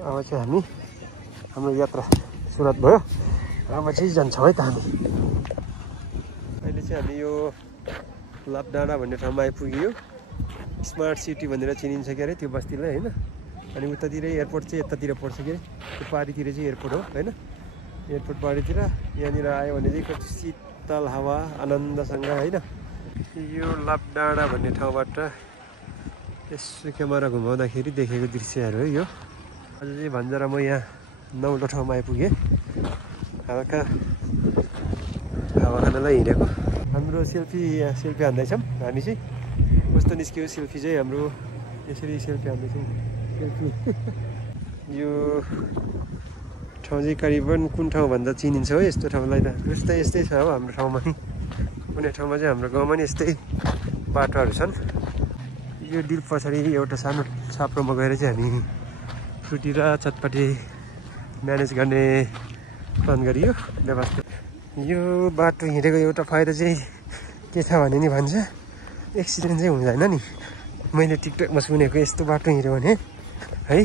अब चाहिँ हामी हाम्रो यात्रा सुरुवात भयो। अब चाहिँ जान्छौँ है त हामी। अहिले चाहिँ हामी यो लापडाँडा भन्ने ठाउँमा आइपुग्यो। स्मार्ट सिटी भनेर चिनिन्छ के अरे त्यो बस्तीलाई होइन। अनि उतातिरै एयरपोर्ट चाहिँ यतातिर पर्छ के अरे, त्यो पारीतिर चाहिँ एयरपोर्ट हो होइन। एयरपोर्ट पारीतिर यहाँनिर आयो भने चाहिँ कति शीतल हावा आनन्दसँग होइन। यो लापडाँडा भन्ने ठाउँबाट यसो क्यामेरा घुमाउँदाखेरि देखेको दृश्यहरू हो यो। आज चाहिँ भन्जरा म यहाँ 9औं ठाउँमा आइपुगेँ। हल्का हावा खानलाई हिँडेको। हाम्रो सेल्फी हान्दैछौँ हामी चाहिँ। कस्तो निस्क्यो सेल्फी चाहिँ हाम्रो, यसरी सेल्फी हान्दैछौँ सेल्फी। यो ठाउँ चाहिँ करिबन कुन ठाउँ भन्दा चिनिन्छ हो यस्तो ठाउँलाई त? यस्तै छ हो हाम्रो ठाउँमा नि। कुनै ठाउँमा चाहिँ हाम्रो गाउँमा नि यस्तै बाटोहरू छन्। यो डिल पछाडि एउटा सानो साप्रोमा गएर चाहिँ हामी फ्रुटी र चटपटी म्यानेज गर्ने प्लान गरियो व्यवस्था। यो बाटो हिँडेको एउटा फाइदा चाहिँ के छ भने नि भन्छ एक्सिडेन्ट चाहिँ हुँदैन नि। मैले टिकटकमा सुनेको यस्तो बाटो हिँड्यो भने है